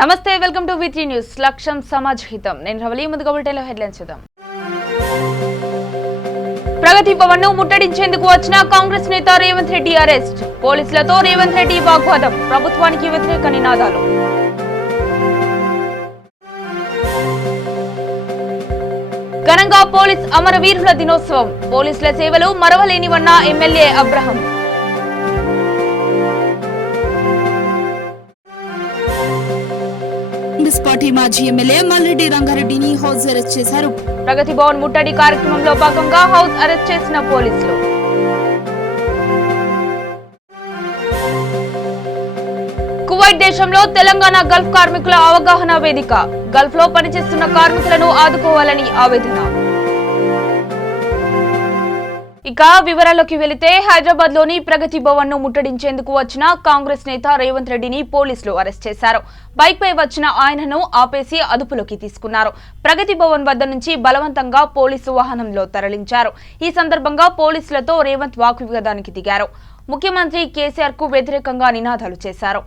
నమస్తే welcome to V3 news లక్ష్యం సమాజ్ హితం నేను రవలి ముందుగా బులెటిన్లో హెడ్లైన్స్ చూద్దాం ప్రగతి భవన్ ను ముట్టడించేందుకు వచ్చిన కాంగ్రెస్ నేత రేవంత్ రెడ్డి అరెస్ట్ పోలీసులతో రేవంత్ రెడ్డి వాగ్వాదం ప్రభుత్వానికి వ్యతిరేక నినాదాలు ఘనంగా పోలీస్ అమరవీరుల దినోత్సవం పోలీసుల సేవలు మరవలేనివన్న ఎమ్మెల్యే అబ్రహం పార్టీ మాజీ ఎమ్మెల్యే మల్రెడ్డి రంగారెడ్డిని హౌస్ అరెస్ట్ చేశారు. ప్రగతి భవన్ ముట్టడి కార్యక్రమంలో భాగంగా హౌస్ అరెస్ట్ చేసిన పోలీసులు. కువైట్ దేశంలో తెలంగాణ గల్ఫ్ కార్మికుల అవగాహన వేదిక గల్ఫ్ లో పనిచేస్తున్న కార్మికులను ఆదుకోవాలని ఆవేదన. ఇక వివరాల్లోకి వెళితే హైదరాబాద్ లోని ప్రగతి భవన్ ను ముట్టడించేందుకు వచ్చిన కాంగ్రెస్ నేత రేవంత్ రెడ్డిని పోలీసులు అరెస్ట్ చేశారు. బైక్ పై వచ్చిన ఆయనను ఆపేసి అదుపులోకి తీసుకున్నారు. ప్రగతి భవన్ వద్ద నుంచి బలవంతంగా పోలీసు వాహనంలో తరలించారు. ఈ సందర్భంగా పోలీసులతో రేవంత్ వాగ్వివాదానికి దిగారు. ముఖ్యమంత్రి కేసీఆర్ కు వ్యతిరేకంగా నినాదాలు చేశారు.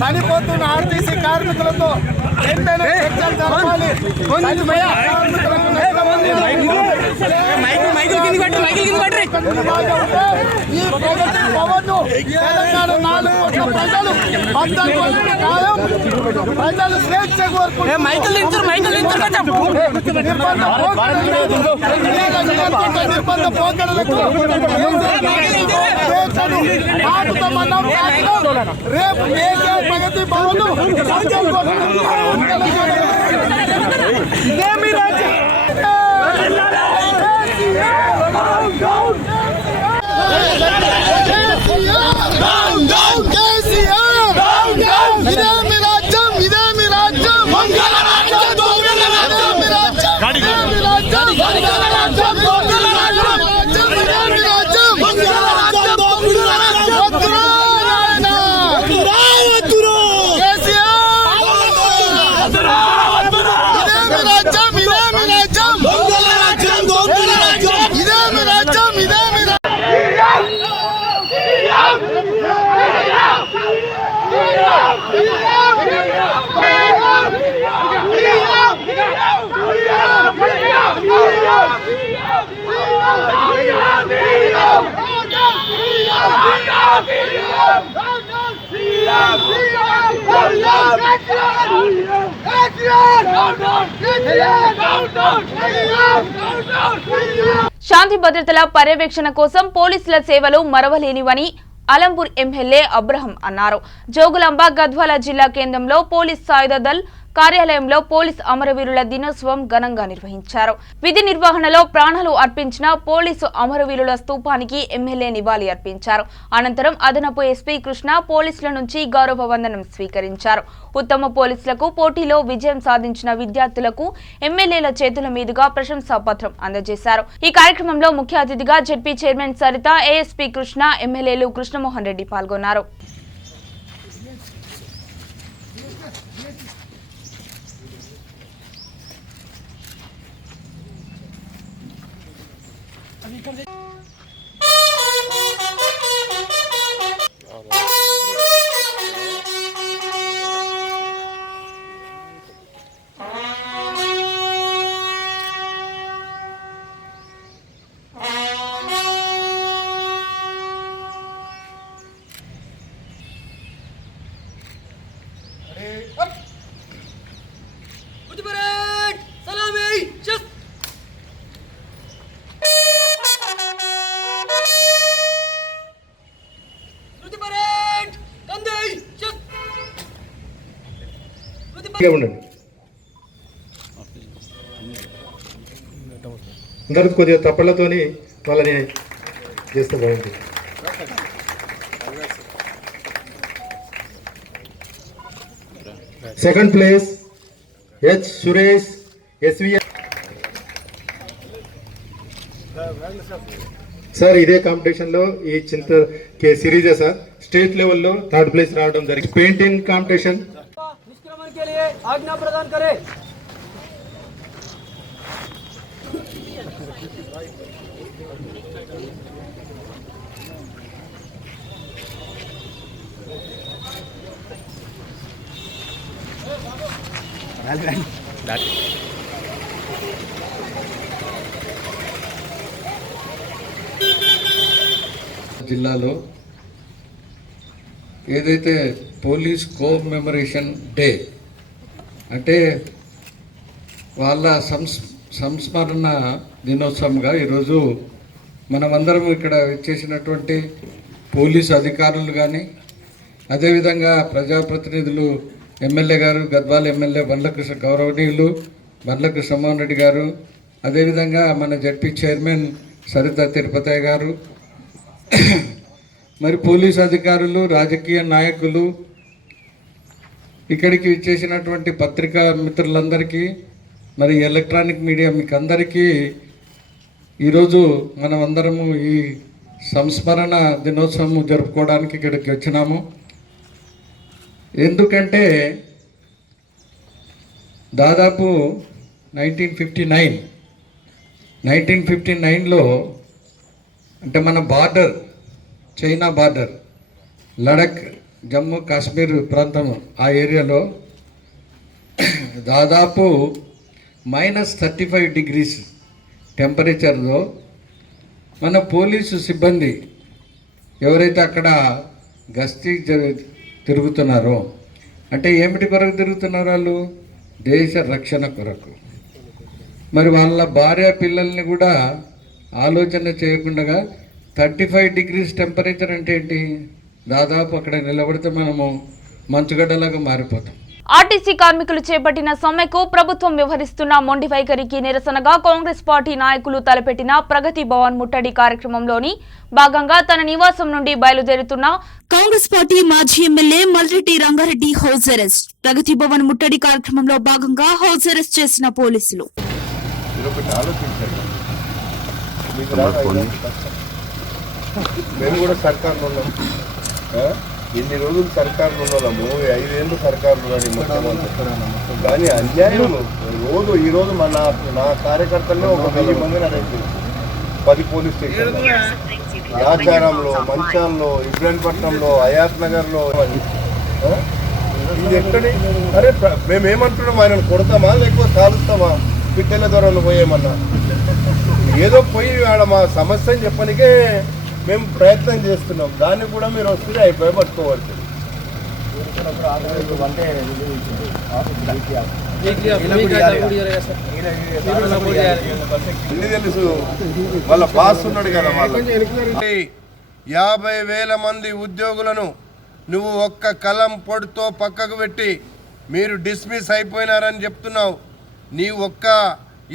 చనిపోతున్న ఆర్టీసీ కార్మికులతో వెంటనే చర్చలు జరపాలి. ఈ ప్రగతి భవన్ తెలంగాణ 4 కోట్ల ప్రజలు ప్రజలు స్వేచ్ఛ నిర్బంధ పోకడలకు రేపు ప్రగతి భవన్ ఇదేమి శాంతి భద్రతల పర్యవేక్షణ కోసం పోలీసుల సేవలు మరవలేనివని అలంపూర్ ఎమ్మెల్యే అబ్రహం అన్నారు. జోగులాంబ గద్వాల జిల్లా కేంద్రంలో పోలీస్ సాయుధ దళ్ కార్యాలయంలో పోలీస్ అమరవీరుల దినోత్సవం ఘనంగా నిర్వహించారు. విధి నిర్వహణలో ప్రాణాలు అర్పించిన పోలీసు అమరవీరుల స్తూపానికి ఎమ్మెల్యే నివాళి అర్పించారు. అనంతరం అదనపు ఎస్పీ కృష్ణ పోలీసుల నుంచి గౌరవ వందనం స్వీకరించారు. ఉత్తమ పోలీసులకు పోటీలో విజయం సాధించిన విద్యార్థులకు ఎమ్మెల్యేల చేతుల మీదుగా ప్రశంసా పత్రం అందజేశారు. ఈ కార్యక్రమంలో ముఖ్య అతిథిగా ZP chairman Saritha, ASP Krishna, ఎమ్మెల్యేలు కృష్ణమోహన్ రెడ్డి పాల్గొన్నారు. అందరూ కొద్దిగా తప్పలతోని వాళ్ళని చేస్తే బాగుంటుంది. Second place H Suresh SVS. Sir ఇదే కాంపిటీషన్లో ఈ చింత సిరీజే సార్ స్టేట్ లెవెల్లో థర్డ్ ప్లేస్ రావడం జరిగింది. పెయింటింగ్ కాంపిటీషన్ निष्क्रमण के लिए आज्ञा प्रदान करें। జిల్లాలో ఏదైతే పోలీస్ కోమెమరేషన్ డే అంటే వాళ్ళ సంస్మరణ దినోత్సవంగా ఈరోజు మనమందరం ఇక్కడ వచ్చేసినటువంటి పోలీసు అధికారులు కానీ అదేవిధంగా ప్రజాప్రతినిధులు ఎమ్మెల్యే గారు గద్వాల ఎమ్మెల్యే గౌరవనీయులు బండ్ల కృష్ణమోహన్ రెడ్డి గారు, అదేవిధంగా మన జడ్పీ చైర్మన్ సరిత తిరుపతయ్య గారు, మరి పోలీసు అధికారులు, రాజకీయ నాయకులు, ఇక్కడికి ఇచ్చేసినటువంటి పత్రికా మిత్రులందరికీ, మరి ఎలక్ట్రానిక్ మీడియా మీకు అందరికీ ఈరోజు మనం అందరము ఈ సంస్మరణ దినోత్సవం జరుపుకోవడానికి ఇక్కడికి వచ్చినాము. ఎందుకంటే దాదాపు 1959లో అంటే మన border China border Ladakh Jammu Kashmir ప్రాంతం ఆ ఏరియాలో దాదాపు -35 డిగ్రీస్ టెంపరేచర్లో మన పోలీసు సిబ్బంది ఎవరైతే అక్కడ గస్తీ తిరుగుతున్నారో అంటే ఏమిటి కొరకు తిరుగుతున్నారు వాళ్ళు? దేశ రక్షణ కొరకు. మరి వాళ్ళ భార్య పిల్లల్ని కూడా ఆలోచన చేయకుండా 35 డిగ్రీస్ టెంపరేచర్ అంటే ఏంటి? దాదాపు అక్కడ నిలబడితే మనము మంచుగడ్డలాగా మారిపోతాం. ఆర్టీసీ కార్మికులు చేపట్టిన సమ్మెకు ప్రభుత్వం వ్యవహరిస్తున్న మొండి వైఖరికి నిరసనగా కాంగ్రెస్ పార్టీ నాయకులు తలపెట్టిన ప్రగతి భవన్ ముట్టడి కార్యక్రమంలోని భాగంగా తన నివాసం నుండి బయలుదేరుతున్న కాంగ్రెస్ పార్టీ మాజీ MLA Malreddy Rangareddy house arrest. Pragathi Bhavan ముట్టడి కార్యక్రమంలో భాగంగా హౌస్ అరెస్ట్ చేసిన పోలీసులు. మేము కూడా సర్కారులో ఉన్నాం. ఎన్ని రోజులు సర్కారులో ఉన్నాము, 5 ఏళ్ళు సర్కారులో కానీ అన్యాయం రోజు ఈరోజు నా కార్యకర్తల్లో ఒక 1000 మందిని అరెస్ట్ చేశారు. 10 పోలీస్ స్టేషన్లో, యాచారంలో, మంచాల్లో, ఇబ్రాహీంపట్నంలో, హయాత్ నగర్లో. ఇది ఎక్కడి? అరే మేమేమంటున్నాం, ఆయనను కొడతామా లేకపోతే కాలుస్తామా? పిట్టెల దొరలు పోయేమన్నా ఏదో పోయి ఆడ మా సమస్యని చెప్పనికే మేము ప్రయత్నం చేస్తున్నాం. దాన్ని కూడా మీరు వస్తే అయిపోయి పట్టుకోవచ్చు. అన్ని తెలుసు, వాళ్ళ బాస్ ఉన్నాడు కదా. వాళ్ళ 50,000 మంది ఉద్యోగులను నువ్వు ఒక్క కలం పొడితో పక్కకు పెట్టి మీరు డిస్మిస్ అయిపోయినారని చెప్తున్నావు. నీ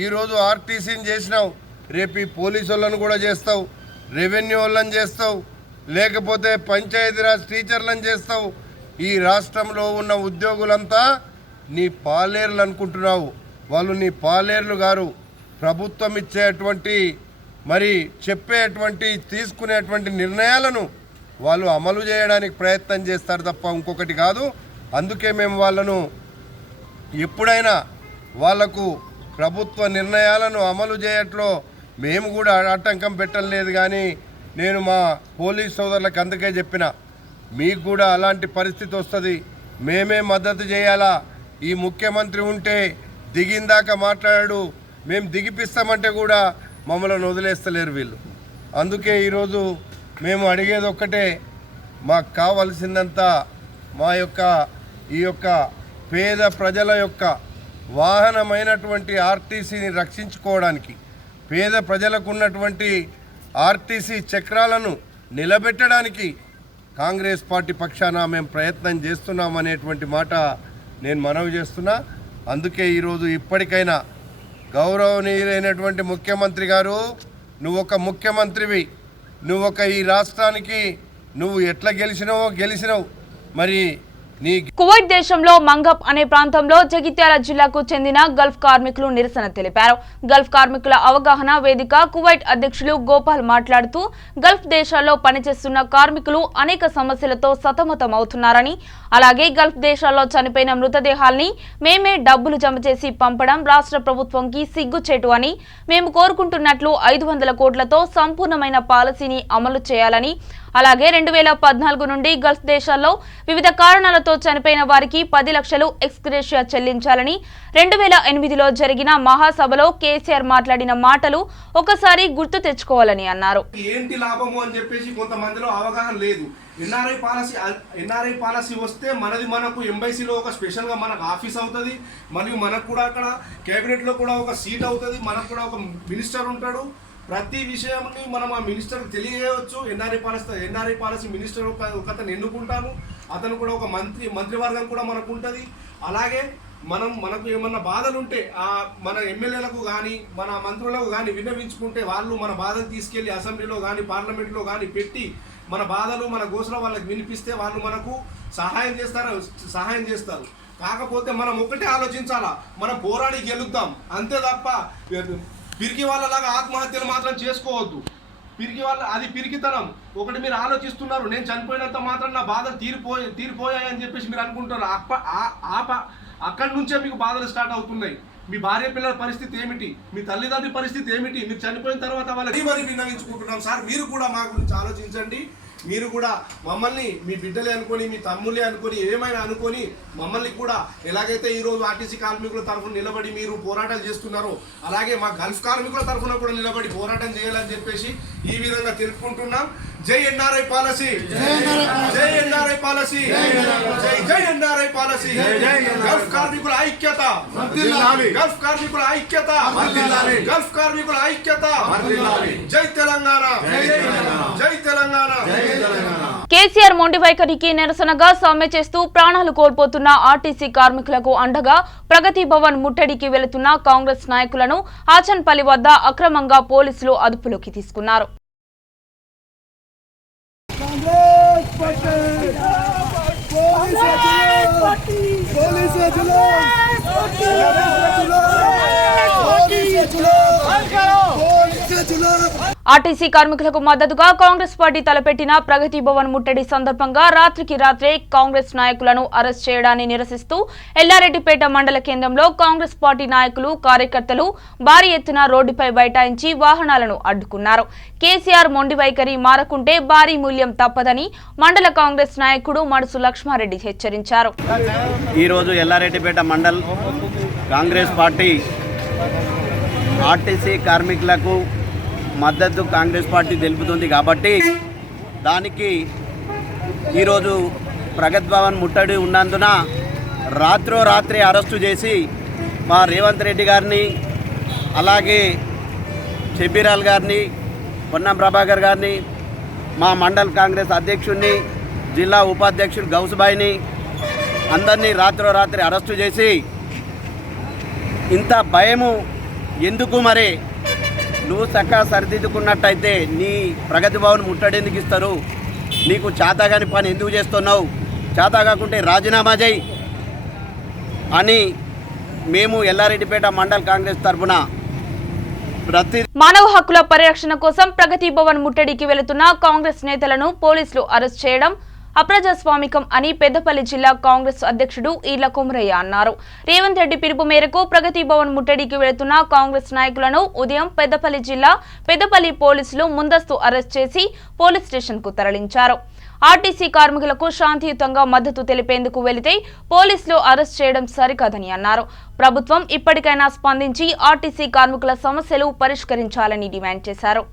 ఈరోజు ఆర్టీసీని చేసినావు, రేపు ఈ పోలీసు వాళ్ళను కూడా చేస్తావు, రెవెన్యూ వాళ్ళని చేస్తావు, లేకపోతే పంచాయతీరాజ్ టీచర్లను చేస్తావు. ఈ రాష్ట్రంలో ఉన్న ఉద్యోగులంతా నీ పాలేర్లు అనుకుంటున్నావు. వాళ్ళు నీ పాలేర్లు గారు. ప్రభుత్వం ఇచ్చేటువంటి చెప్పేటువంటి తీసుకునేటువంటి నిర్ణయాలను వాళ్ళు అమలు చేయడానికి ప్రయత్నం చేస్తారు తప్ప ఇంకొకటి కాదు. అందుకే మేము వాళ్ళను ఎప్పుడైనా వాళ్లకు ప్రభుత్వ నిర్ణయాలను అమలు చేయట్లో మేము కూడా ఆటంకం పెట్టలేదు. కానీ నేను మా పోలీస్ సోదరులకు అందుకే చెప్పిన, మీకు కూడా అలాంటి పరిస్థితి వస్తుంది, మేమే మద్దతు చేయాలా. ఈ ముఖ్యమంత్రి ఉంటే దిగిందాక మాట్లాడాడు, మేము దిగిపిస్తామంటే కూడా మమ్మల్ని వదిలేస్తలేరు వీళ్ళు. అందుకే ఈరోజు మేము అడిగేది ఒక్కటే, మాకు కావలసిందంతా ఈ యొక్క పేద ప్రజల యొక్క వాహనమైనటువంటి ఆర్టీసీని రక్షించుకోవడానికి, పేద ప్రజలకు ఉన్నటువంటి ఆర్టీసీ చక్రాలను నిలబెట్టడానికి కాంగ్రెస్ పార్టీ పక్షాన మేము ప్రయత్నం చేస్తున్నామనేటువంటి మాట నేను మనవి చేస్తున్నా. అందుకే ఈరోజు ఇప్పటికైనా గౌరవనీయులైనటువంటి ముఖ్యమంత్రి గారు, నువ్వు ఒక ముఖ్యమంత్రివి, ఈ రాష్ట్రానికి నువ్వు ఎట్లా గెలిచినావు మరి కువైట్ దేశంలో మంగప్ అనే ప్రాంతంలో జగిత్యాల జిల్లాకు చెందిన గల్ఫ్ కార్మికులు నిరసన తెలిపారు. గల్ఫ్ కార్మికుల అవగాహన వేదిక కువైట్ అధ్యక్షులు గోపాల్ మాట్లాడుతూ, గల్ఫ్ దేశాల్లో పనిచేస్తున్న కార్మికులు అనేక సమస్యలతో సతమతమవుతున్నారని, అలాగే గల్ఫ్ దేశాల్లో చనిపోయిన మృతదేహాల్ని మేమే డబ్బులు జమ చేసి పంపడం రాష్ట్ర ప్రభుత్వంకి సిగ్గుచేటు అని, మేము కోరుకుంటున్నట్లు 500 కోట్లతో సంపూర్ణమైన పాలసీని అమలు చేయాలని, అలాగే 2014 నుండి గల్ఫ్ దేశాల్లో వివిధ కారణాలతో చనిపోయిన వారికి 10 లక్షలు ఎక్స్గ్రేషియా చెల్లించాలని 2008లో జరిగిన మహాసభలో కేసీఆర్ మాట్లాడిన మాటలు ఒకసారి గుర్తు తెచ్చుకోవాలని అన్నారు. ఏంటి లాభము అని చెప్పేసి కొంతమందిలో అవగాహన లేదు. ఎన్ఆర్ఐ పాలసీ వస్తే మనకు ఎంబైసీలో ఒక స్పెషల్గా మనకు ఆఫీస్ అవుతుంది, మరియు మనకు కూడా అక్కడ కేబినెట్లో కూడా ఒక సీట్ అవుతుంది, మనకు కూడా ఒక మినిస్టర్ ఉంటాడు. ప్రతి విషయాన్ని మనం ఆ మినిస్టర్కి తెలియజేయవచ్చు. ఎన్ఆర్ఐ పాలసీ మినిస్టర్ ఒకతను ఎన్నుకుంటాను, అతను కూడా ఒక మంత్రివర్గం కూడా మనకు ఉంటుంది. అలాగే మనకు ఏమన్నా బాధలు ఉంటే మన ఎమ్మెల్యేలకు కానీ మన మంత్రులకు కానీ విన్నవించుకుంటే వాళ్ళు మన బాధలు తీసుకెళ్లి అసెంబ్లీలో కానీ పార్లమెంట్లో కానీ పెట్టి మన బాధలు మన గోసలో వాళ్ళకి వినిపిస్తే వాళ్ళు మనకు సహాయం చేస్తారు. కాకపోతే మనం ఒకటే ఆలోచించాలా, మనం పోరాడి గెలుద్దాం అంతే తప్ప పిరికి వాళ్ళలాగా ఆత్మహత్యలు మాత్రం చేసుకోవద్దు. అది పిరికితనం. ఒకటి మీరు ఆలోచిస్తున్నారు, నేను చనిపోయినంత మాత్రం నా బాధలు తీరిపోయాయని చెప్పేసి మీరు అనుకుంటారు. అక్కడి నుంచే మీకు బాధలు స్టార్ట్ అవుతున్నాయి. మీ భార్య పిల్లల పరిస్థితి ఏమిటి, మీ తల్లిదండ్రుల పరిస్థితి ఏమిటి, మీరు చనిపోయిన తర్వాత వాళ్ళకి మరి విన్నవించుకుంటున్నాం. సార్ మీరు కూడా మా గురించి ఆలోచించండి. మీరు కూడా మమ్మల్ని మీ బిడ్డలే అనుకొని, మీ తమ్ముళ్ళే అనుకొని, ఏమైనా అనుకొని మమ్మల్ని కూడా ఎలాగైతే ఈరోజు ఆర్టీసీ కార్మికుల తరఫున నిలబడి మీరు పోరాటాలు చేస్తున్నారో, అలాగే మా గల్ఫ్ కార్మికుల తరఫున కూడా నిలబడి పోరాటం చేయాలని చెప్పేసి ఈ విధంగా తెలుపుకుంటున్నాం. జై ఎన్ఆర్ఐ పాలసీ, జై ఎన్ఆర్ఐ పాలసీ, జై ఎన్ఆర్ఐ పాలసీ. గల్ఫ్ కార్మికుల ఐక్యత, గల్ఫ్ కార్మికుల ఐక్యత, గల్ఫ్ కార్మికుల ఐక్యత. జై తెలంగాణ, జై తెలంగాణ. కేసీఆర్ మొండి వైఖరికి నిరసనగా సమ్మె చేస్తూ ప్రాణాలు కోల్పోతున్న ఆర్టీసీ కార్మికులకు అండగా ప్రగతి భవన్ ముట్టడికి వెళుతున్న కాంగ్రెస్ నాయకులను ఆచన్పల్లి వద్ద అక్రమంగా పోలీసులు అదుపులోకి తీసుకున్నారు. ఆర్టీసీ కార్మికులకు మద్దతుగా కాంగ్రెస్ పార్టీ తలపెట్టిన ప్రగతి భవన్ ముట్టడి సందర్భంగా రాత్రికి రాత్రే కాంగ్రెస్ నాయకులను అరెస్ట్ చేయడాన్ని నిరసిస్తూ ఎల్లారెడ్డిపేట మండల కేంద్రంలో కాంగ్రెస్ పార్టీ నాయకులు కార్యకర్తలు భారీ ఎత్తున రోడ్డుపై బైఠాయించి వాహనాలను అడ్డుకున్నారు. కేసీఆర్ మొండి వైఖరి మారకుంటే భారీ మూల్యం తప్పదని మండల కాంగ్రెస్ నాయకుడు మడుసు లక్ష్మారెడ్డి హెచ్చరించారు. ఈరోజు ఎల్లారెడ్డిపేట మండల్ కాంగ్రెస్ పార్టీ ఆర్టీసీ కార్మికులకు మద్దతు కాంగ్రెస్ పార్టీ తెలుపుతుంది కాబట్టి దానికి ఈరోజు ప్రగతి భవన్ ముట్టడి ఉన్నందున రాత్రి అరెస్టు చేసి మా రేవంత్ రెడ్డి గారిని, అలాగే షబీరాల్ గారిని, పొన్నం ప్రభాకర్ గారిని, మా మండల్ కాంగ్రెస్ అధ్యక్షుడిని, జిల్లా ఉపాధ్యక్షుడు గౌసుబాయిని, అందరినీ రాత్రి అరెస్టు చేసి ఇంత భయము ఎందుకు? మరి నువ్వు చక్కగా సరిదిద్దుకున్నట్టయితే నీ ప్రగతి భవన్ ముట్టడి ఎందుకు ఇస్తారు? నీకు చేతగాని పని ఎందుకు చేస్తున్నావు? చేత కాకుంటే రాజీనామా చేయి అని మేము ఎల్లారెడ్డిపేట మండల్ కాంగ్రెస్ తరఫున మానవ హక్కుల పరిరక్షణ కోసం ప్రగతి భవన్ ముట్టడికి వెళుతున్న కాంగ్రెస్ నేతలను పోలీసులు అరెస్ట్ చేయడం అప్రజాస్వామికం అని పెద్దపల్లి జిల్లా కాంగ్రెస్ అధ్యక్షుడు ఈళ్ల కొమరయ్య అన్నారు. రేవంత్ రెడ్డి పిలుపు మేరకు ప్రగతి భవన్ ముట్టడికి వెళుతున్న కాంగ్రెస్ నాయకులను ఉదయం పెద్దపల్లి జిల్లా పెద్దపల్లి పోలీసులు ముందస్తు అరెస్ట్ చేసి పోలీస్ స్టేషన్ కు తరలించారు. ఆర్టీసీ కార్మికులకు శాంతియుతంగా మద్దతు తెలిపేందుకు వెళితే పోలీసులు అరెస్ట్ చేయడం సరికాదని అన్నారు. ప్రభుత్వం ఇప్పటికైనా స్పందించి ఆర్టీసీ కార్మికుల సమస్యలు పరిష్కరించాలని డిమాండ్ చేశారు.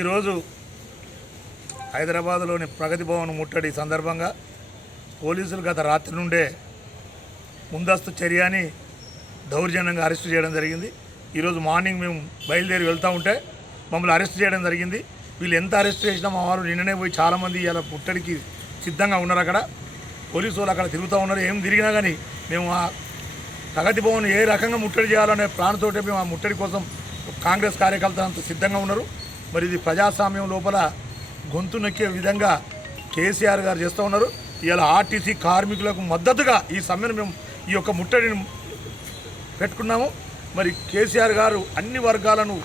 ఈరోజు హైదరాబాద్లోని ప్రగతి భవన్ ముట్టడి సందర్భంగా పోలీసులు గత రాత్రి నుండే ముందస్తు చర్యని దౌర్జన్యంగా అరెస్టు చేయడం జరిగింది. ఈరోజు మార్నింగ్ మేము బయలుదేరి వెళ్తూ ఉంటే మమ్మల్ని అరెస్ట్ చేయడం జరిగింది. వీళ్ళు ఎంత అరెస్ట్ చేసినా మా వారు నిన్ననే పోయి చాలామంది ఇలా ముట్టడికి సిద్ధంగా ఉన్నారు. అక్కడ పోలీసు వాళ్ళు అక్కడ తిరుగుతూ ఉన్నారు. ఏం తిరిగినా కానీ మేము ఆ ప్రగతి భవన్ ఏ రకంగా ముట్టడి చేయాలనే ప్లాన్ తోటే మేము ఆ ముట్టడి కోసం కాంగ్రెస్ కార్యకర్తలు అంత సిద్ధంగా ఉన్నారు. మరి ఇది ప్రజాస్వామ్యం లోపల గొంతు నొక్కే విధంగా కేసీఆర్ గారు చేస్తూ ఉన్నారు. ఇలా ఆర్టీసీ కార్మికులకు మద్దతుగా ఈ సమ్మెను మేము ఈ యొక్క ముట్టడిని పెట్టుకున్నాము. మరి కేసీఆర్ గారు అన్ని వర్గాలను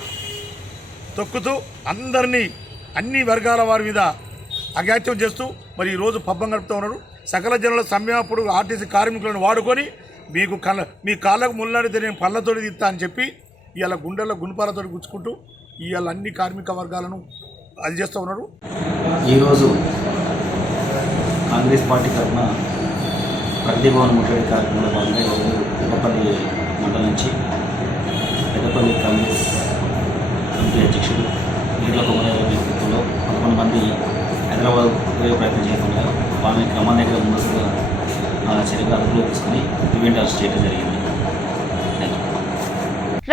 తొక్కుతూ అందరినీ అన్ని వర్గాల వారి మీద అఘాత్యం చేస్తూ మరి ఈరోజు పబ్బం గడుపుతూ ఉన్నారు. సకల జనుల సమ్మె అప్పుడు ఆర్టీసీ కార్మికులను వాడుకొని మీ కాళ్ళకు ముళ్ళాడితే నేను పళ్ళతోటి తీస్తా అని చెప్పి ఇవాళ గుండెల్లో గుణపాలతోటి గుచ్చుకుంటూ ఇవాళ అన్ని కార్మిక వర్గాలను అది చేస్తూ ఉన్నారు. ఈరోజు కాంగ్రెస్ పార్టీ తరఫున ప్రగతి భవన్ ముట్టడి కార్యక్రమంలో భాగంగా ఈరోజు పెద్దపల్లి మండలం నుంచి పెద్దపల్లి కాంగ్రెస్ కమిటీ అధ్యక్షుడు ఈళ్ల కొమరయ్య నేతృత్వంలో 11 మంది హైదరాబాద్ పోయే ప్రయత్నం చేయకుండా వాళ్ళని క్రమం దగ్గర ముందుగా చర్యగా అదుపులో తీసుకుని ఈవెంట్ అరెస్ట్ చేయడం జరిగింది.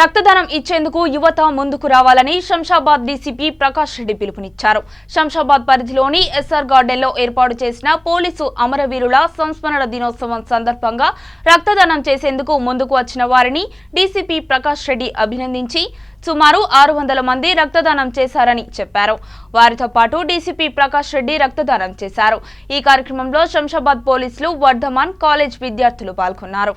రక్తదానం ఇచ్చేందుకు యువత ముందుకు రావాలని శంషాబాద్ డీసీపీ ప్రకాష్ రెడ్డి పిలుపునిచ్చారు. శంషాబాద్ పరిధిలోని ఎస్ఆర్ గార్డెన్లో ఏర్పాటు చేసిన పోలీసు అమరవీరుల సంస్మరణ దినోత్సవం సందర్భంగా రక్తదానం చేసేందుకు ముందుకు వచ్చిన వారిని డీసీపీ ప్రకాష్ రెడ్డి అభినందించి సుమారు 600 మంది రక్తదానం చేశారని చెప్పారు. వారితో పాటు డీసీపీ ప్రకాష్ రెడ్డి రక్తదానం చేశారు. ఈ కార్యక్రమంలో శంషాబాద్ పోలీసులు, వర్ధమాన్ కాలేజ్ విద్యార్థులు పాల్గొన్నారు.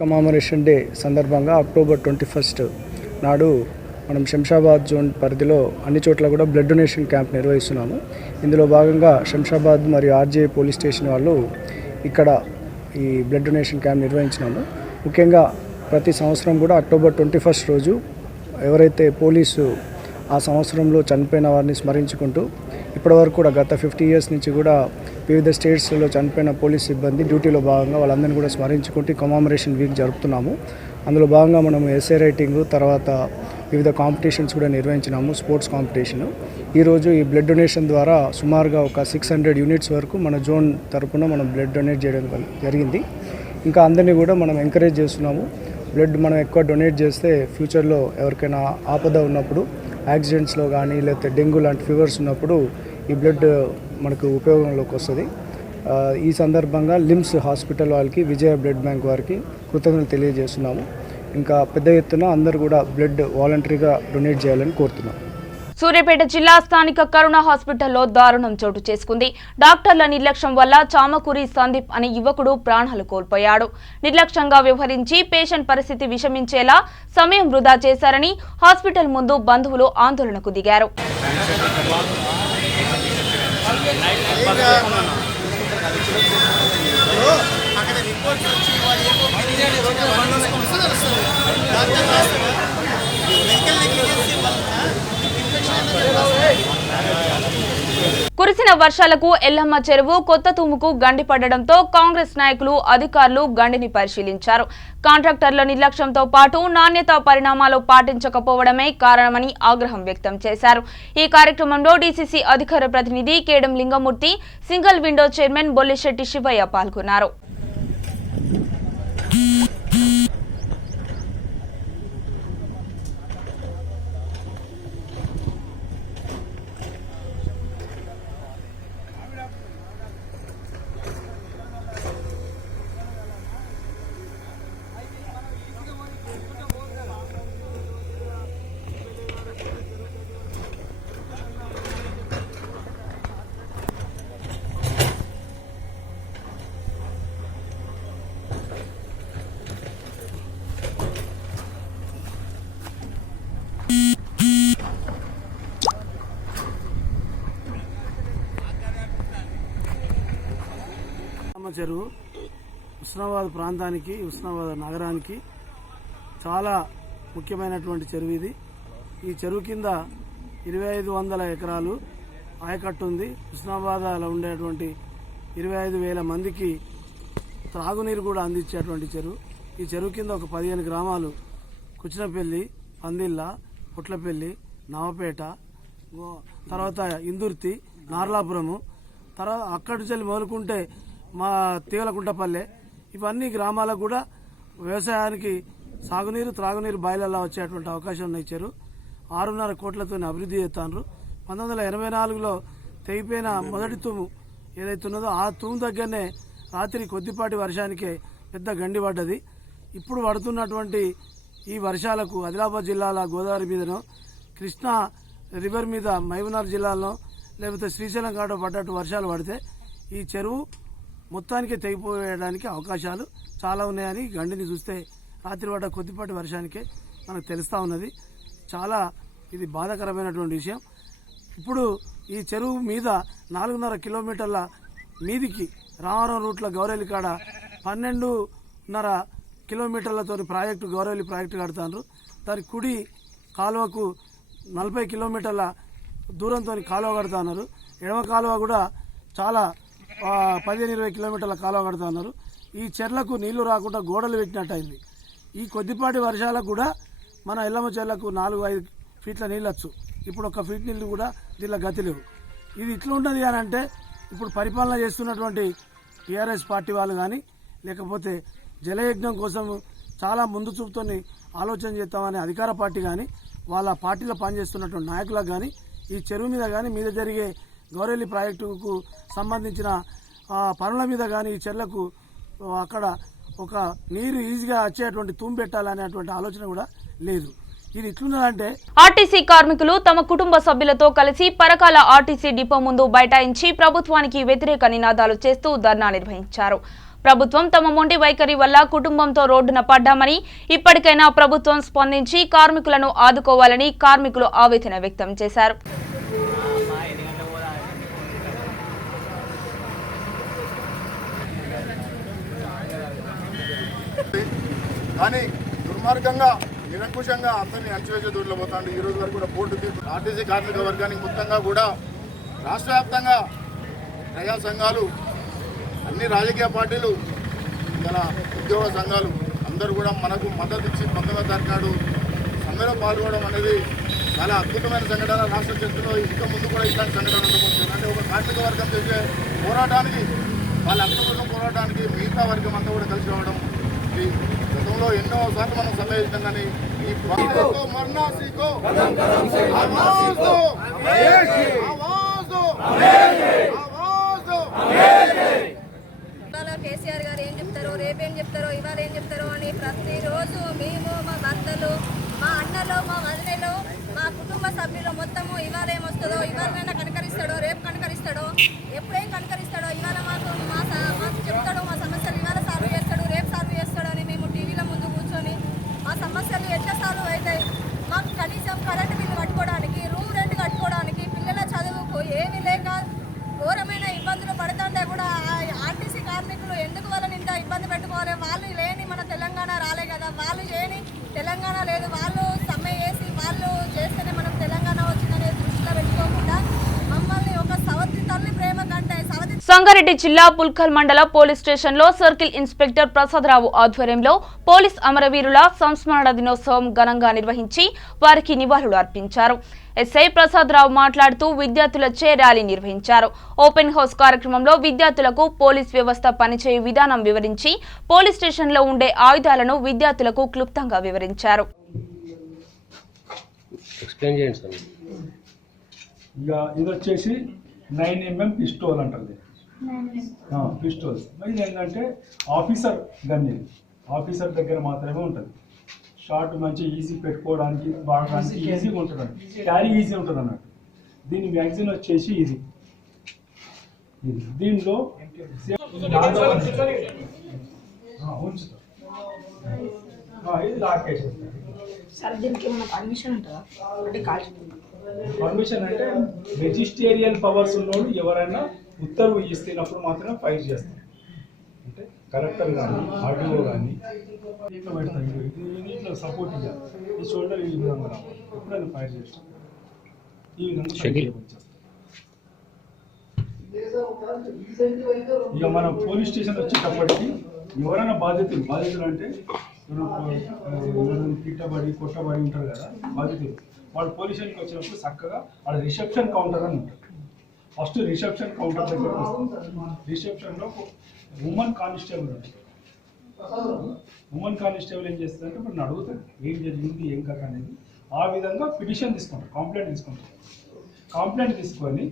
కమామరేషన్ డే సందర్భంగా అక్టోబర్ 21 నాడు మనం శంషాబాద్ జోన్ పరిధిలో అన్ని చోట్ల కూడా బ్లడ్ డొనేషన్ క్యాంప్ నిర్వహిస్తున్నాము. ఇందులో భాగంగా శంషాబాద్ మరియు ఆర్జే పోలీస్ స్టేషన్ వాళ్ళు ఇక్కడ ఈ బ్లడ్ డొనేషన్ క్యాంప్ నిర్వహించినాము. ముఖ్యంగా ప్రతి సంవత్సరం కూడా అక్టోబర్ 21 రోజు ఎవరైతే పోలీసు ఆ సంవత్సరంలో చనిపోయిన వారిని స్మరించుకుంటూ ఇప్పటివరకు కూడా గత 50 years నుంచి కూడా వివిధ స్టేట్స్లో చనిపోయిన పోలీస్ సిబ్బంది డ్యూటీలో భాగంగా వాళ్ళందరినీ కూడా స్మరించుకుంటూ కమామరేషన్ వీక్ జరుపుతున్నాము. అందులో భాగంగా మనం ఎస్ఏ రైటింగ్ తర్వాత వివిధ కాంపిటీషన్స్ కూడా నిర్వహించినాము, స్పోర్ట్స్ కాంపిటీషన్. ఈరోజు ఈ బ్లడ్ డొనేషన్ ద్వారా సుమారుగా ఒక 600 యూనిట్స్ వరకు మన జోన్ తరపున మనం బ్లడ్ డొనేట్ చేయడం జరిగింది. ఇంకా అందరినీ కూడా మనం ఎంకరేజ్ చేస్తున్నాము. బ్లడ్ మనం ఎక్కువ డొనేట్ చేస్తే ఫ్యూచర్లో ఎవరికైనా ఆపద ఉన్నప్పుడు, యాక్సిడెంట్స్లో కానీ లేకపోతే డెంగ్యూ లాంటి ఫీవర్స్ ఉన్నప్పుడు ఈ బ్లడ్ మనకు ఉపయోగంలోకి వస్తుంది. ఈ సందర్భంగా లిమ్స్ హాస్పిటల్ వాళ్ళకి, విజయ బ్లడ్ బ్యాంక్ వారికి కృతజ్ఞతలు తెలియజేస్తున్నాము. ఇంకా పెద్ద ఎత్తున అందరూ కూడా బ్లడ్ వాలంటరీగా డొనేట్ చేయాలని కోరుతున్నాం. సూర్యాపేట జిల్లా స్థానిక కరుణ హాస్పిటల్లో దారుణం చోటు చేసుకుంది. డాక్టర్ల నిర్లక్ష్యం వల్ల చామకూరి సందీప్ అనే యువకుడు ప్రాణాలు కోల్పోయాడు. నిర్లక్ష్యంగా వ్యవహరించి పేషెంట్ పరిస్థితి విషమించేలా సమయం వృధా చేశారని హాస్పిటల్ ముందు బంధువులు ఆందోళనకు దిగారు. కురిసిన వర్షాలకు ఎల్లమ్మ చెరువు కొత్త తూముకు గండి పడడంతో కాంగ్రెస్ నాయకులు అధికారులు గండిని పరిశీలించారు. కాంట్రాక్టర్ల నిర్లక్ష్యంతో పాటు నాణ్యతా పరిణామాలు పాటించకపోవడమే కారణమని ఆగ్రహం వ్యక్తం చేశారు. ఈ కార్యక్రమంలో డీసీసీ అధికార ప్రతినిధి Kedam Lingamurthy, single window chairman Bollishetti Shivayya పాల్గొన్నారు. చెరువు ఉస్నాబాద్ ప్రాంతానికి, ఉస్నాబాద్ నగరానికి చాలా ముఖ్యమైనటువంటి చెరువు ఇది. ఈ చెరువు కింద 2500 ఎకరాలు ఆయకట్టు ఉంది. ఉస్నాబాద్లో ఉండేటువంటి 25,000 మందికి త్రాగునీరు కూడా అందించేటువంటి చెరువు. ఈ చెరువు కింద ఒక 15 గ్రామాలు, కుచినపల్లి, పందిళ్ళ, పుట్లపల్లి, నవపేట, తర్వాత ఇందుర్తి, నార్లాపురము, తర్వాత అక్కడి నుంచి మొదలుకుంటే మా తీగలకుంటపల్లె, ఇవన్నీ గ్రామాలకు కూడా వ్యవసాయానికి సాగునీరు, త్రాగునీరు బాయిలల్లో వచ్చేటువంటి అవకాశం ఉన్న చెరువు 6.5 కోట్లతో అభివృద్ధి చేస్తాను. 1984లో తెగిపోయిన మొదటి తూము ఏదైతున్నదో ఆ తూము దగ్గరనే రాత్రి కొద్దిపాటి వర్షానికే పెద్ద గండి పడ్డది. ఇప్పుడు పడుతున్నటువంటి ఈ వర్షాలకు ఆదిలాబాద్ జిల్లాల గోదావరి మీదనో, కృష్ణా రివర్ మీద మహబూబ్నగర్ జిల్లాలో, లేకపోతే శ్రీశైలం కాడ పడ్డట్టు వర్షాలు పడితే ఈ చెరువు మొత్తానికి తెగిపోయడానికి అవకాశాలు చాలా ఉన్నాయని గండిని చూస్తే రాత్రి పడ్డ కొద్దిపాటి వర్షానికే మనకు తెలుస్తూ ఉన్నది. చాలా ఇది బాధాకరమైనటువంటి విషయం. ఇప్పుడు ఈ చెరువు మీద 4.5 కిలోమీటర్ల మీదికి రామవరం రూట్లో గౌరెల్లి కాడ 12.5 కిలోమీటర్లతో ప్రాజెక్టు, గౌరెల్లి ప్రాజెక్టు కడుతున్నారు. దాని కుడి కాలువకు 40 కిలోమీటర్ల దూరంతో కాలువ కడుతున్నారు. ఎడమ కాలువ కూడా చాలా 15-20 కిలోమీటర్ల కాలువ కడుతున్నారు. ఈ చెర్లకు నీళ్లు రాకుండా గోడలు పెట్టినట్టు అయింది. ఈ కొద్దిపాటి వర్షాలకు కూడా మన ఎల్లమ్మ చెర్లకు 4-5 ఫీట్ల నీళ్ళు వచ్చు. ఇప్పుడు 1 ఫీట్ నీళ్ళు కూడా దీనిలో గతి లేవు. ఇది ఇట్లుంటుంది అని అంటే ఇప్పుడు పరిపాలన చేస్తున్నటువంటి టీఆర్ఎస్ పార్టీ వాళ్ళు కానీ, లేకపోతే జలయజ్ఞం కోసం చాలా ముందు చూపుతో ఆలోచన చేస్తామని అధికార పార్టీ కానీ, వాళ్ళ పార్టీలో పనిచేస్తున్నటువంటి నాయకులకు కానీ, ఈ చెరువు మీద కానీ, మీద జరిగే గౌరెల్లి ప్రాజెక్టుకు సంబంధించిన పనుల మీద కానీ ఈ చెర్లకు అక్కడ ఒక నీరు ఈజీగా వచ్చేటువంటి తూము పెట్టాలనేటువంటి ఆలోచన కూడా లేదు. ఇది ఇట్లున్నదంటే ఆర్టీసీ కార్మికులు తమ కుటుంబ సభ్యులతో కలిసి పరకాల ఆర్టీసీ డిపో ముందు బైఠాయించి ప్రభుత్వానికి వ్యతిరేక నినాదాలు చేస్తూ ధర్నా నిర్వహించారు. ప్రభుత్వం తమ మొండి వైఖరి వల్ల కుటుంబంతో రోడ్డున పడ్డామని, ఇప్పటికైనా ప్రభుత్వం స్పందించి కార్మికులను ఆదుకోవాలని కార్మికులు ఆవేదన వ్యక్తం చేశారు. కానీ దుర్మార్గంగా, నిరంకుశంగా అందరినీ అణచివేసే దూరంలో పోతాడు. ఈ రోజు వరకు కూడా కోర్టు తీర్పు ఆర్టీసీ కార్మిక వర్గానికి మొత్తంగా కూడా రాష్ట్ర వ్యాప్తంగా ప్రజా సంఘాలు, అన్ని రాజకీయ పార్టీలు, ఇలా ఉద్యోగ సంఘాలు అందరూ కూడా మనకు మద్దతు ఇచ్చి 19వ తారీఖు నాడు సమ్మెలో పాల్గొనడం అనేది చాలా అద్భుతమైన సంఘటన. రాష్ట్ర చరిత్రలో ఇంకా ముందు కూడా ఇట్లాంటి సంఘటన ఉండబోతుంది. అంటే ఒక కార్మిక వర్గం చేసే పోరాటానికి, వాళ్ళ హక్కుల కోసం పోరాటానికి మిగతా వర్గం అంతా కూడా కలిసి రావడం గతంలో ఎన్నో సార్లు మనం సమ్మె చేసినాం. కానీ ఈ మరణాసికో ఇవాళ కేసీఆర్ గారు ఏం చెప్తారో, రేపేం చెప్తారో, ఇవాళ ఏం చెప్తారో అని ప్రతిరోజు మేము, మా భర్తలు, మా అన్నలు, మా వదినలు, మా కుటుంబ సభ్యులు మొత్తము ఇవాళ ఏమొస్తుందో, ఇవాళైనా కనకరిస్తాడో, రేపు కనకరిస్తాడో, ఎప్పుడేం కనకరిస్తాడో, ఇవాళ మాకు చెప్తాడు, మా సమస్యలు ఇవాళ సాల్వ్ చేస్తాడు, రేపు సాల్వ్ చేస్తాడు అని మేము టీవీల ముందు కూర్చొని మా సమస్యలు ఎట్లా సాల్వ్ అవుతాయి, మాకు కనీసం కరెంటు బిల్లు కట్టుకోవడానికి, రూమ్ రెంట్ కట్టుకోవడానికి, పిల్లల చదువుకు ఏమీ లేక ఘోరమైన ఇబ్బందులు పడుతుంటే కూడా ఆర్టీసీ కార్మికులు ఎందుకు వాళ్ళని ఇంత ఇబ్బంది పెట్టుకోవాలి? వాళ్ళు లేని మన తెలంగాణ రాలే కదా, వాళ్ళు చేయని తెలంగాణ లేదు, వాళ్ళు సమ్మె చేసి వాళ్ళు చేస్తేనే మనం తెలంగాణ వచ్చిందనే దృష్టిలో పెట్టుకోకుండా మమ్మల్ని ఒక సవతి తల్లి ప్రేమ కంటే సంగారెడ్డి జిల్లా పుల్కల్ మండల పోలీస్ స్టేషన్లో సర్కిల్ ఇన్స్పెక్టర్ ప్రసాదరావు ఆధ్వర్యంలో పోలీస్ అమరవీరుల సంస్మరణ దినోత్సవం ఘనంగా నిర్వహించి వారికి నివాళులు అర్పించారు. ఎస్ఐ ప్రసాదరావు మాట్లాడుతూ విద్యార్థులచే ర్యాలీ నిర్వహించారు. ఓపెన్ హౌస్ కార్యక్రమంలో విద్యార్థులకు పోలీస్ వ్యవస్థ పనిచేయు విధానం వివరించి పోలీస్ స్టేషన్లో ఉండే ఆయుధాలను విద్యార్థులకు క్లుప్తంగా వివరించారు. ఇది వచ్చేసి 9mm పిస్టోల్ అంటారు. పిస్టోల్స్ ఇది ఏంటంటే ఆఫీసర్ గన్, ఇది ఆఫీసర్ దగ్గర మాత్రమే ఉంటుంది. షార్ట్ మంచి ఈజీ పెట్టుకోవడానికి బాగా ఈజీగా ఉంటుంది, క్యారీ ఈజీ ఉంటుంది అన్నట్టు. దీని మ్యాగజైన్ వచ్చేసి ఇది దీనిలో ఇది లాకేసేస్తారు. పర్మిషన్ అంటే మెజిస్టేరియల్ పవర్స్ ఉన్నోడు ఎవరైనా ఉత్తర్వు ఇస్తున్నప్పుడు మాత్రమే ఫైర్ చేస్తారు. అంటే కలెక్టర్ కానీ ఆర్డీఓ కానీ ఇట్లా పెడతారు. ఇట్లా సపోర్ట్ ఇవ్వాలి, ఈ షోల్డర్ ఈ విధంగా రావాలి. ఎప్పుడైనా ఫైర్ చేస్తాం ఈ విధంగా. ఇక మన పోలీస్ స్టేషన్ వచ్చేటప్పటికి ఎవరైనా బాధితులు అంటే తిట్టబడి కొట్టబడి ఉంటారు కదా బాధితులు, వాళ్ళు పోలీస్ స్టేషన్కి వచ్చినప్పుడు చక్కగా వాళ్ళ రిసెప్షన్ కౌంటర్ అని ఉంటుంది. ఫస్ట్ రిసెప్షన్ కౌంటర్ దగ్గర రిసెప్షన్లో ఉమెన్ కానిస్టేబుల్ ఉంటుంది. ఉమెన్ కానిస్టేబుల్ ఏం చేస్తుందంటే ఇప్పుడు అడుగుతుంది ఏం జరిగింది ఏం కథ అనేది. ఆ విధంగా పిటిషన్ తీసుకుంటారు, కంప్లైంట్ తీసుకుంటారు. కంప్లైంట్ తీసుకొని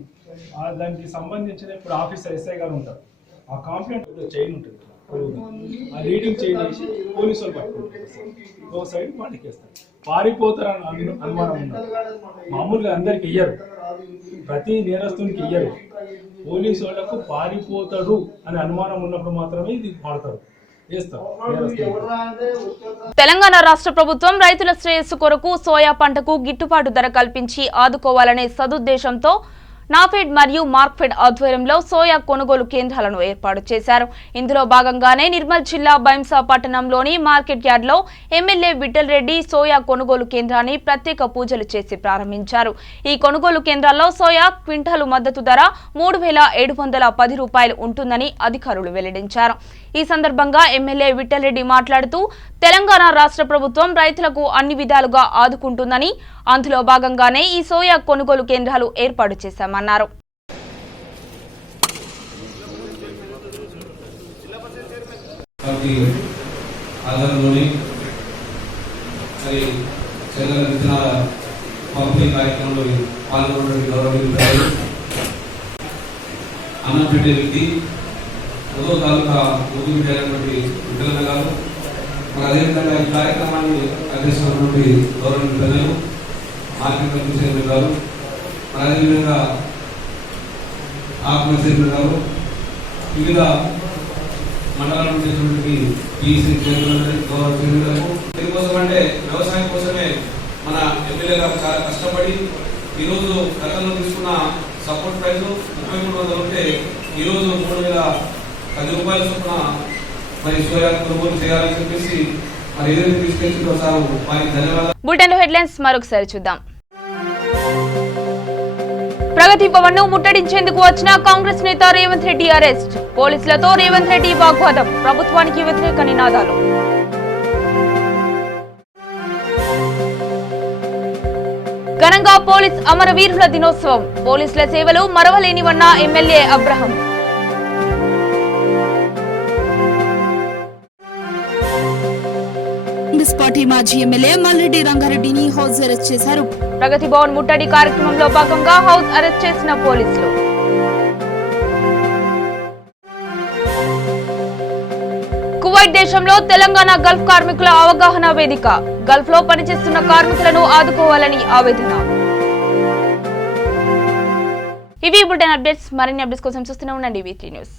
దానికి సంబంధించిన ఇప్పుడు ఆఫీసర్ ఎస్ఐ గారు ఉంటారు. ఆ కంప్లైంట్ చైన్ ఉంటుంది, ఆ లీడింగ్ చైన్ వేసి పోలీసు వాళ్ళు పట్టుకుంటారు. ఒక సైడ్ వాళ్ళకి వేస్తారు. పారిపోతారని అనుమానం ఉన్నారు. మామూలుగా అందరికి ఇయ్యరు, ప్రతి నేరస్తునికి ఇయ్యరు. పోలీసు వాళ్ళకు పారిపోతాడు అని అనుమానం ఉన్నప్పుడు మాత్రమే ఇది వాడతారు, వేస్తారు. తెలంగాణ రాష్ట్ర ప్రభుత్వం రైతుల శ్రేయస్సు కొరకు సోయా పంటకు గిట్టుబాటు ధర కల్పించి ఆదుకోవాలనే సదుద్దేశంతో నాఫెడ్ మరియు మార్క్ఫెడ్ ఆధ్వర్యంలో సోయా కొనుగోలు కేంద్రాలను ఏర్పాటు చేశారు. ఇందులో భాగంగానే నిర్మల్ జిల్లా బైంసా పట్టణంలోని మార్కెట్ యార్డ్లో ఎమ్మెల్యే విఠల్ రెడ్డి సోయా కొనుగోలు కేంద్రాన్ని ప్రత్యేక పూజలు చేసి ప్రారంభించారు. ఈ కొనుగోలు కేంద్రాల్లో సోయా క్వింటాలు మద్దతు ధర 3,710 రూపాయలు ఉంటుందని అధికారులు వెల్లడించారు. ఈ సందర్భంగా ఎమ్మెల్యే విఠల్ రెడ్డి మాట్లాడుతూ తెలంగాణ రాష్ట్ర ప్రభుత్వం రైతులకు అన్ని విధాలుగా ఆదుకుంటుందని, అందులో భాగంగానే ఈ సోయా కొనుగోలు కేంద్రాలు ఏర్పాటు చేశామన్నారు. తాలూకా ముఖ్యమైనటువంటి విఠలన్న గారు, అదేవిధంగా ఈ కార్యక్రమాన్ని అందిస్తున్నటువంటి గౌరవ ప్రజలు, మార్కెట్ కమిటీ చైర్మన్ గారు, అదేవిధంగా ఆత్మ చైర్మన్ గారు, వివిధ మండలాల నుంచి వచ్చినటువంటి పీసీ చైర్మన్ గౌరవ చైర్మన్ గారు. దీనికోసం అంటే వ్యవసాయం కోసమే మన ఎమ్మెల్యే గారు చాలా కష్టపడి ఈరోజు గతంలో తీసుకున్న సపోర్ట్ ప్రైస్ 3,300 ఉంటే ఈరోజు 3,010 రూపాయల చొప్పున మరి సోయా కొనుగోలు చేయాలని చెప్పేసి మరి ఏదైతే తీసుకెళ్తుందో సార్ వారికి ధన్యవాదాలు. బులెటిన్ హెడ్లైన్స్ మరొకసారి చూద్దాం. ప్రగతి భవన్ ను ముట్టడించేందుకు వచ్చిన కాంగ్రెస్ నేత రేవంత్ రెడ్డి అరెస్ట్. పోలీసులతో రేవంత్ రెడ్డి వాగ్వాదం. ప్రభుత్వానికి వ్యతిరేక నినాదాలు. ఘనంగా పోలీస్ అమరవీరుల దినోత్సవం. పోలీసుల సేవలు మరవలేనివన్న ఎమ్మెల్యే అబ్రహం. కాంగ్రెస్ పార్టీ మాజీ ఎమ్మెల్యే మల్రెడ్డి రంగారెడ్డిని హౌస్ అరెస్ట్ చేశారు. ప్రగతి భవన్ ముట్టడి కార్యక్రమంలో భాగంగా హౌస్ అరెస్ట్ చేసిన పోలీసులు. కువైట్ దేశంలో తెలంగాణ గల్ఫ్ కార్మికుల అవగాహన వేదిక. గల్ఫ్ లో పనిచేస్తున్న కార్మికులను ఆదుకోవాలని ఆవేదన. ఇవి బులెటిన్ అప్డేట్స్. మరిన్ని అప్డేట్స్ కోసం చూస్తూనే ఉండండి V3 న్యూస్.